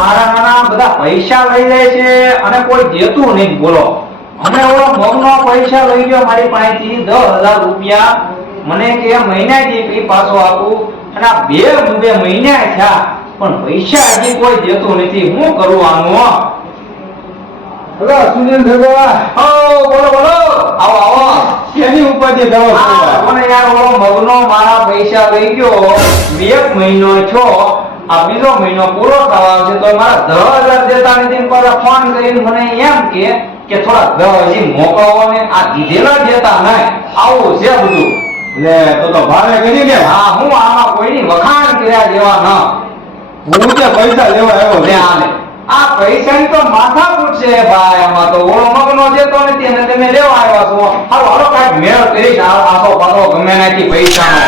આરાના બધા પૈસા લઈ જાય છે અને કોઈ દેતું નહીં બોલો અમે ઓલો મગનો પૈસા લઈ ગયો મારી પાસેથી 10,000 રૂપિયા મને કે મહિના દી પાછો આપું અને આ બે મહિના થયા પણ પૈસા હજી કોઈ દેતું નથી હું કરું આનું હલો સુનિલ ભેગા ઓ બોલો બોલો આવો આવો એની ઉપાધિ કરો મને યાર ઓલો મગનો મારા પૈસા લઈ ગયો 2 મહિનો છો આ બીજો મહિનો પૂરો થવા છે તો મારા 10,000 દેતા નથી પર ફોન કરીને મને એમ કે થોડા 10 હજી મોકલો ને આ દીધેલા દેતા નહીં આવું છે બધું લે તો ભાવે કરી દે હા હું આમાં કોઈની વખાણ કર્યા જેવા ન હું તે પૈસા લેવા આવ્યો લે આલે આ પૈસાની તો માથા પૂછશે ભાઈ આમાં તો ઓળો મગનો દેતો નથી અને તમે લેવા આવ્યા છો હાલો હાલો કાંઈક મેળ કરીશ આસો પાછો ગમે નાખી પૈસાનો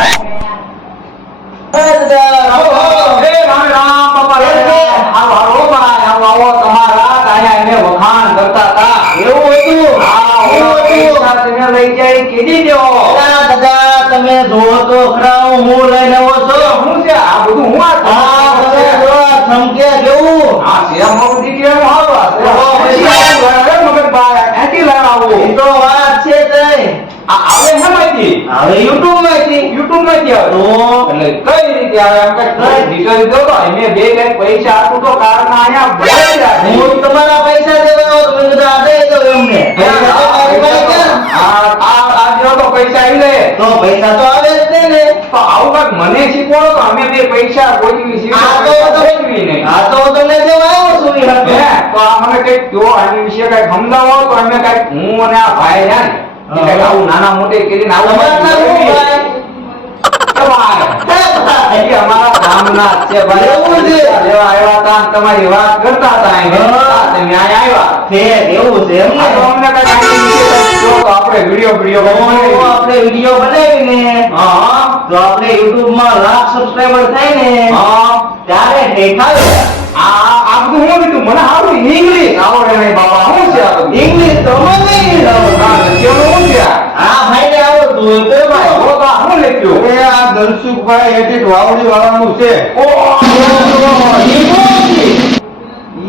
વખાણ કરતા હતા એવું હતું લઈ જાય કીધી દેવો દાદા તમે જોવો તો ખરા હું લઈને આવો છો હું છે આ બધું હું થમકે કેવું આ સેમ મોટી કેમ હાલો તો વાત છે તઈ આવે હેમાંથી હવે YouTube માંથી YouTube માંથી આવે એટલે કઈ રીતે આવે એમ કઈ ડિટેલ દો તો એને બે કઈ પૈસા આપું તો કારણ અહીંયા બોલી રાખે હું તમારા પૈસા દેવા આવો તમે બધા આદે દો એમને આ જો તો પૈસા આવી લે તો પૈસા તો આવે જ ને તો આવું કાંઈક મને શીખવાડો તો અમે બે પૈસા કોઈ વિશે આ તો હું તમને દેવા આવ્યો છું ઈ હકે તો આ મને કઈક જો આની વિશે કઈક સમજાવો તો અમે કઈક હું અને આ ભાઈ છે ને કઈક આવું નાના મોટે કરીને આવું ભાઈ અમારા ગામના છે ભાઈ એવું છે લેવા આવ્યા હતા તમારી વાત કરતા હતા તમે અહીંયા આવ્યા છે એવું છે એમ આ તો અમને કઈક આની વિશે કઈક કહો તો આપણે વિડિયો બનાવીએ આપણે વિડિયો બનાવીને હા તો આપણે YouTube માં લાખ સબસ્ક્રાઇબર થાય ને હા ત્યારે દેખાડે આ બધું હું કીધું મને સારું ઇંગ્લિશ આવડે નહીં બાબા શું છે આ બધું ઇંગ્લિશ તો મને નહીં આવડતું. કેવું શું છે આ ભાઈને આવડતું હોય તો ભાઈ તો આ શું લખ્યું એ આ દલસુખભાઈ એડિટ વાવડી વાળાનું છે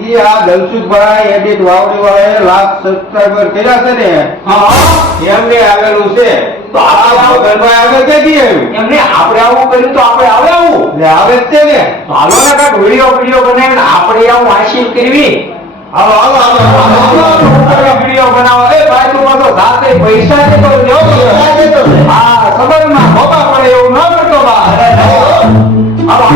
ઈ આ દલસુખભાઈ એડિટ વાવડી વાળાએ લાખ સબસ્ક્રાઇબર કર્યા છે ને હા એમને આવેલું છે તો આપણે આ ભગતભાઈ આગળ ક્યાંથી આવ્યું એમને આપણે આવું કર્યું તો આપણે આવે આવું લે આવે જ છે ને હાલો ને કાંઈક વિડીયો બનાવીને આપણે આવું હાસિલ કરવી હાલો હાલો હાલો વિડીયો બનાવો એ ભાઈ તું પાછો જાતે પૈસા દેતો લેવો હા ખબર ના ખબર પડે એવું ન કરતો બા હાલો